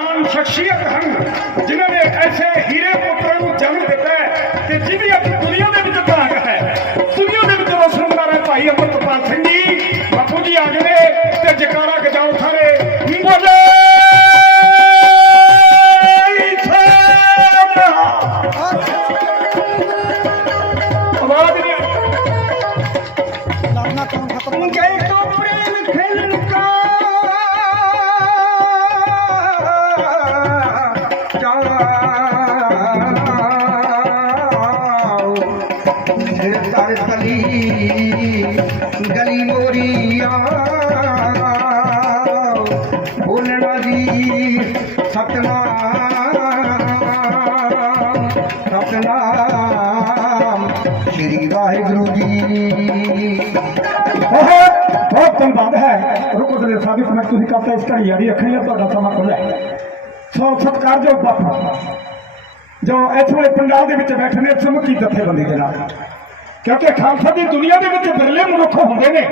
ਆਮ ਸ਼ਖਸੀਅਤ ਹਨ ਜਿਨ੍ਹਾਂ ਨੇ ਐਸੇ ਹੀਰੇ ਪੁੱਤਰਾਂ ਨੂੰ ਜਨਮ ਦਿੱਤਾ ਤੇ ਜਿਹਦੀ ਆਪਣੀ ਤਰ ਤਲੀ ਗਲੀ ਮੋਰੀਆ ਬੋਲਣਾ ਦੀ ਸਤਨਾ ਸਤਨਾਮ ਸ੍ਰੀ ਵਾਹਿਗੁਰੂ ਜੀ। ਬਹੁਤ ਬਹੁਤ ਧੰਨਵਾਦ ਹੈ। ਰੁਕੋ ਤੇ ਸਾਡੀ ਕਮੈਂਟ ਤੁਸੀਂ ਕਰਤਾ, ਇਸ ਘੜੀ ਯਾਰੀ ਰੱਖਣੀ ਹੈ ਤੁਹਾਡਾ ਸਮਾਂ ਖੁੱਲ੍ਹਾ ਹੈ ਸੋ ਸਤਕਾਰ ਜੋ ਬਾਪੂ, ਜੋ ਇੱਥੇ ਪੰਡਾਲ ਦੇ ਵਿੱਚ ਬੈਠੇ ਨੇ ਸਮੁੱਚੀ ਜਥੇਬੰਦੀ ਦੇ ਨਾਲ। ਕਿਉਂਕਿ ਖਾਲਸਾ ਦੀ ਦੁਨੀਆ ਦੇ ਵਿੱਚ ਬਿਰਲੇ ਮਨੁੱਖ ਹੁੰਦੇ ਨੇ।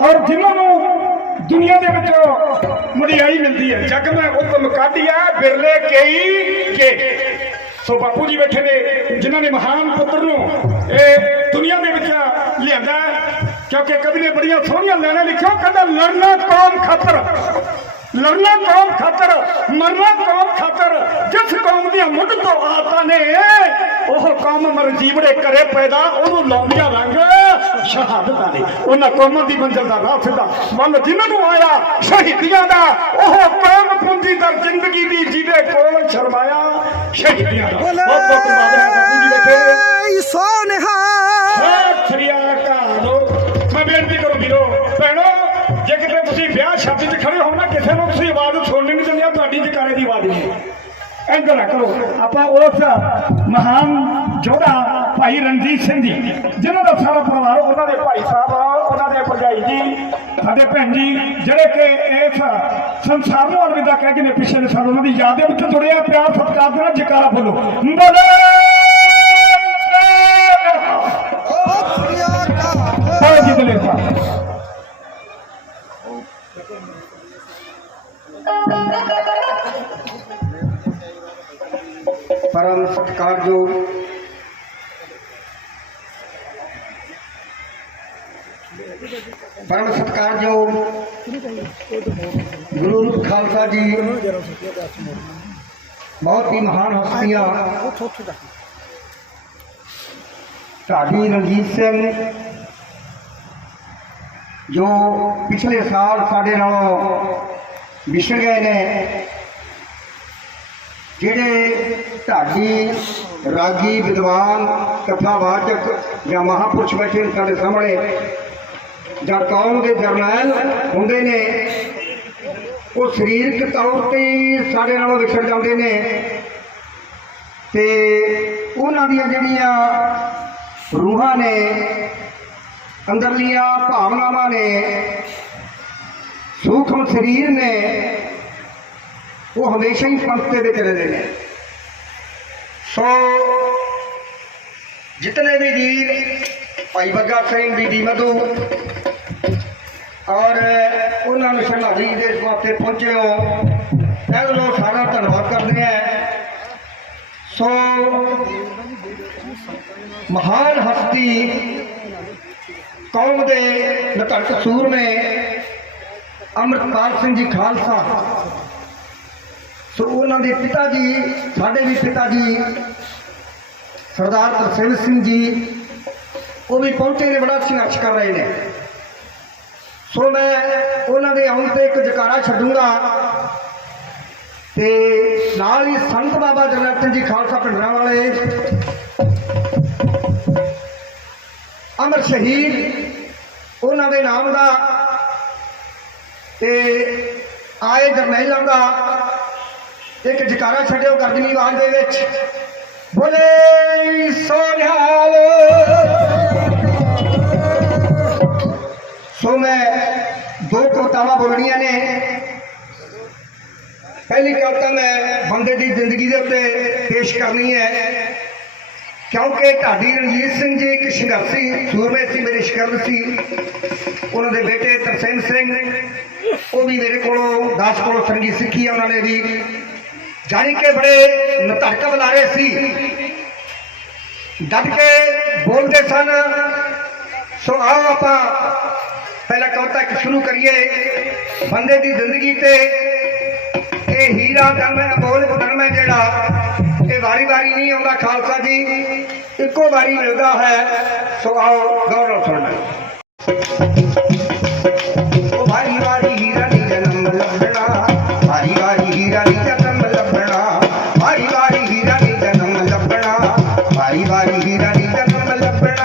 ਔਰ ਜਿਨ੍ਹਾਂ ਨੂੰ ਦੁਨੀਆ ਦੇ ਵਿੱਚ ਵਡਿਆਈ ਮਿਲਦੀ ਹੈ, ਜਗ ਮੈਂ ਉਤਮ ਕਾਢਿਆ ਬਿਰਲੇ ਕਈ ਕੇ। ਸੋ ਬਾਪੂ ਜੀ ਬੈਠੇ ਨੇ, ਜਿਨ੍ਹਾਂ ਨੇ ਮਹਾਨ ਪੁੱਤਰ ਨੂੰ ਇਹ ਦੁਨੀਆ ਦੇ ਵਿੱਚ ਲਿਆਂਦਾ ਕਿਉਂਕਿ ਕਵੀ ਨੇ ਬੜੀਆਂ ਸੋਹਣੀਆਂ ਲਾਈਨਾਂ ਲਿਖੀਆਂ ਕਹਿੰਦਾ, ਲੜਨਾ ਕੌਮ ਖਾਤਰ? ਲੜਨਾ ਕੌਮ ਖਾਤਰ ਮਰਨਾ ਕੌਮ ਖਾਤਰ ਜਿਸ ਕੌਮ ਦੀਆਂ ਮੁੱਢ ਤੋਂ ਆਤਾਂ ਨੇ ਉਹ ਕੌਮ ਮਰਜੀਵੜੇ ਕਰੇ ਪੈਦਾ ਉਹਨੂੰ ਲਾਉਂਦੀਆਂ ਰੰਗ ਸ਼ਹਾਦਤਾਂ ਨੇ। ਉਹਨਾਂ ਕੌਮਾਂ ਦੀ ਮੰਜ਼ਿਲ ਦਾ ਰਾਹ ਸਿੱਧਾ। ਮਨ ਜਿਨ੍ਹਾਂ ਨੂੰ ਆਇਆ ਸ਼ਹੀਦੀਆਂ ਦਾ ਉਹ ਪ੍ਰੇਮ ਪੂੰਜੀ ਦਰ ਜ਼ਿੰਦਗੀ ਦੀ ਜਿਹਦੇ ਕੋਲ ਸ਼ਰਮਾਇਆ ਸ਼ਹੀਦੀਆਂ ਦਾ। ਬਹੁਤ ਬਹੁਤ ਮਾਣ ਹੈ ਬਾਪੂ ਜੀ ਬੈਠੇ ਸੋਨਹਾ ਸਤਿ ਸ੍ਰੀ ਅਕਾਲ। ਮੈਂ ਬੇਨਤੀ ਕਰੂੰ ਵੀਰੋ ਭੈਣੋ ਜੇ ਕਿਤੇ ਤੁਸੀਂ ਵਿਆਹ ਸ਼ਾਦੀ 'ਚ ਖੜੇ ਹੋ ਨਾ ਕਿਸੇ ਨੂੰ ਤੁਸੀਂ ਆਵਾਜ਼ ਸੁਣਨੀ ਨਹੀਂ ਦਿੰਦੇ ਤੁਹਾਡੀ ਜਕਾਰੇ ਦੀ ਆਵਾਜ਼ ਨਹੀਂ। ਇੰਦਰ ਨਾ ਕਰੋ। ਆਪਾਂ ਉਸ ਮਹਾਨ ਜੋੜਾ ਭਾਈ ਰਣਜੀਤ ਸਿੰਘ ਜੀ ਜਿਨ੍ਹਾਂ ਦਾ ਸਾਰਾ ਪਰਿਵਾਰ ਉਹਨਾਂ ਦੇ ਭਾਈ ਸਾਹਿਬ ਉਹਨਾਂ ਦੇ ਭਰਜਾਈ ਜੀ ਸਾਡੇ ਭੈਣ ਜੀ ਜਿਹੜੇ ਕਿ ਇਸ ਸੰਸਾਰ ਨੂੰ ਅਲਵਿਦਾ ਕਹਿ ਕੇ ਨੇ ਪਿਛਲੇ ਸਾਲ ਉਹਨਾਂ ਦੀ ਯਾਦ ਦੇ ਵਿੱਚ ਜੁੜਿਆ ਪਿਆਰ ਸਤਿਕਾਰ ਦੇ ਨਾਲ ਜਕਾਰਾ ਬੋਲੋ। ਬੋਲੇ ਜਿੱਤ ਲੈਤਾ परम सत्कारयोग परम सत्कारयोग गुरु रूप खालसा जी बहुत ही महान हस्तियां ढाडी रंजीत सिंह ਜੋ ਪਿਛਲੇ ਸਾਲ ਸਾਡੇ ਨਾਲੋਂ ਵਿਛੜ ਗਏ ਨੇ, ਜਿਹੜੇ ਢਾਡੀ ਰਾਗੀ ਵਿਦਵਾਨ, ਕਥਾਵਾਚਕ ਜਾਂ ਮਹਾਪੁਰਸ਼ ਬੈਠੇ ਸਾਡੇ ਸਾਹਮਣੇ ਜਾਂ ਕੌਮ ਦੇ ਜਰਨੈਲ ਹੁੰਦੇ ਨੇ, ਉਹ ਸਰੀਰਕ ਤੌਰ ਤੇ ਸਾਡੇ ਨਾਲੋਂ ਵਿਛੜ ਜਾਂਦੇ ਨੇ ਤੇ ਉਹਨਾਂ ਦੀਆਂ ਜਿਹੜੀਆਂ ਰੂਹਾਂ ਨੇ ਅੰਦਰਲੀਆਂ ਭਾਵਨਾਵਾਂ ਨੇ, ਸੂਖਮ ਸਰੀਰ ਨੇ, ਉਹ ਹਮੇਸ਼ਾ ਹੀ ਪੰਥ ਦੇ ਵਿੱਚ ਰਹਿੰਦੇ ਨੇ। ਸੋ ਜਿਤਨੇ ਵੀ ਵੀਰ ਭਾਈ ਬੱਗਾ ਸਿੰਘ, ਬੀਬੀ ਮਧੂ ਔਰ ਉਹਨਾਂ ਨੂੰ ਸ਼ਰਧਾਂਜਲੀ ਦੇ ਵਾਸਤੇ ਪਹੁੰਚੇ ਹੋ ਇਹ ਲੋ ਸਾਰਾ ਧੰਨਵਾਦ ਕਰਦੇ ਆ। ਸੋ ਮਹਾਨ ਹਸਤੀ ਕੌਮ ਦੇ ਨਤਕ ਸੂਰ ਨੇ ਅੰਮ੍ਰਿਤਪਾਲ ਸਿੰਘ ਜੀ ਖਾਲਸਾ। ਸੋ ਉਹਨਾਂ ਦੇ ਪਿਤਾ ਜੀ, ਸਾਡੇ ਵੀ ਪਿਤਾ ਜੀ, ਸਰਦਾਰ ਤਰਸੇਮ ਸਿੰਘ ਜੀ, ਉਹ ਵੀ ਪਹੁੰਚੇ ਨੇ, ਬੜਾ ਸੰਘਰਸ਼ ਕਰ ਰਹੇ ਨੇ। ਸੋ ਮੈਂ ਉਹਨਾਂ ਦੇ ਆਉਣ ਤੇ ਇੱਕ ਜਕਾਰਾ ਛੱਡੂੰਗਾ ਤੇ ਨਾਲ ਹੀ ਸੰਤ ਬਾਬਾ ਜਗਨਨਾਥ ਸਿੰਘ ਜੀ ਖਾਲਸਾ ਪਿੰਡਰਾਂ ਵਾਲੇ, ਅਮਰ ਸ਼ਹੀਦ ਉਹਨਾਂ ਦੇ ਨਾਮ ਦਾ ਤੇ ਆਏ ਜਰਨੈਲਾਂ ਦਾ ਇੱਕ ਜਕਾਰਾ ਛੱਡਿਓ ਗਰਜਨੀ ਆਵਾਜ਼ ਦੇ ਵਿੱਚ। ਬੋਲੇ ਸੋਨਿਹਾਲ ਸੋ ਮੈਂ ਦੋ ਕਵਤਾਵਾਂ ਬੋਲਣੀਆਂ ਨੇ। ਪਹਿਲੀ ਕਵਿਤਾ ਮੈਂ ਬੰਦੇ ਦੀ ਜ਼ਿੰਦਗੀ ਦੇ ਉੱਤੇ ਪੇਸ਼ ਕਰਨੀ ਹੈ। ਕਿਉਂਕਿ ਢਾਡੀ ਰਣਜੀਤ ਸਿੰਘ ਜੀ ਇੱਕ ਸੰਘਰਸ਼ੀ ਸੂਰਮੇ ਸੀ, ਮੇਰੇ ਸ਼ਕਰਮ ਸੀ। ਉਹਨਾਂ ਦੇ ਬੇਟੇ ਤਰਸੇਮ ਸਿੰਘ, ਉਹ ਵੀ ਮੇਰੇ ਕੋਲੋਂ, ਦਾਸ ਕੋਲੋਂ ਸੰਗੀਤ ਸਿੱਖੀ ਉਹਨਾਂ ਨੇ ਵੀ। ਜਾਣੀ ਕਿ ਬੜੇ ਨਤੜਕ ਬੁਲਾਰੇ ਸੀ। ਡਟ ਕੇ ਬੋਲਦੇ ਸਨ, ਸੋ ਆਓ ਆਪਾਂ ਪਹਿਲਾ ਕਵਿਤਾ ਇੱਕ ਸ਼ੁਰੂ ਕਰੀਏ। ਬੰਦੇ ਦੀ ਜ਼ਿੰਦਗੀ ਤੇ ਇਹ ਹੀਰਾ ਦਮ ਹੈ, ਬੋਲ ਬਦਨ ਮੈਂ ਜਿਹੜਾ ਇਹ ਵਾਰੀ ਵਾਰੀ ਨਹੀਂ ਆਉਂਦਾ ਖਾਲਸਾ ਜੀ। ਇੱਕੋ ਵਾਰੀ ਮਿਲਦਾ ਹੈ। ਸੋ ਆਓ ਗੌਰਵ ਸੁਣਨਾ। ਵਾਰੀ ਵਾਰੀ ਜਨਮ ਲੱਭਣਾ, ਵਾਰੀ ਵਾਰੀ ਹੀਰਾ ਨਹੀਂ ਜਨਮ ਲੱਭਣਾ, ਵਾਰੀ ਵਾਰੀ ਹੀਰਾ ਜਨਮ ਲੱਭਣਾ, ਵਾਰੀ ਵਾਰੀ ਹੀਰਾ ਨਹੀਂ ਜਨਮ ਲੱਭਣਾ।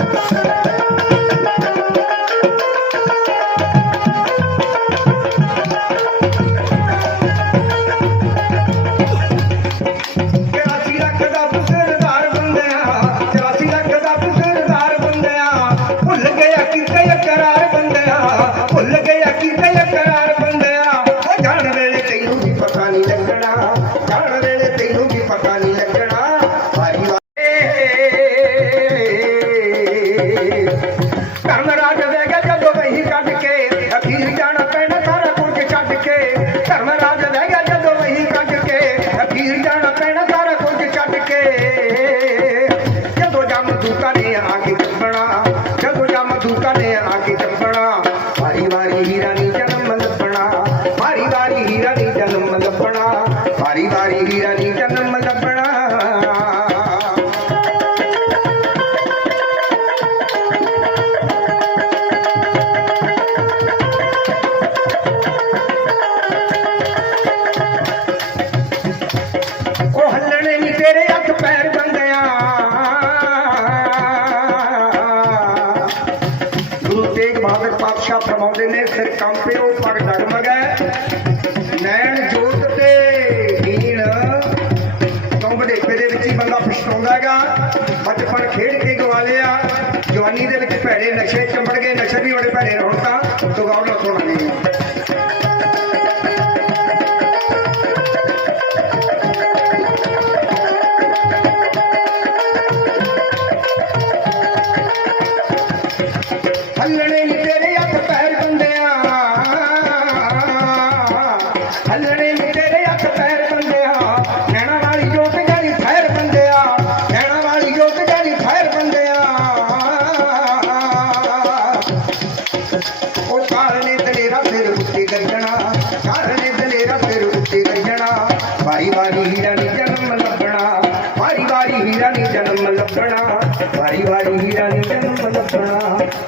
வாரி ஹீராணி ஜனம் லக்ஷணா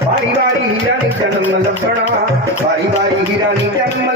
வாரி வாரி ஹீராணி ஜனம் லக்ஷணா வாரி வாரி ஜன்ம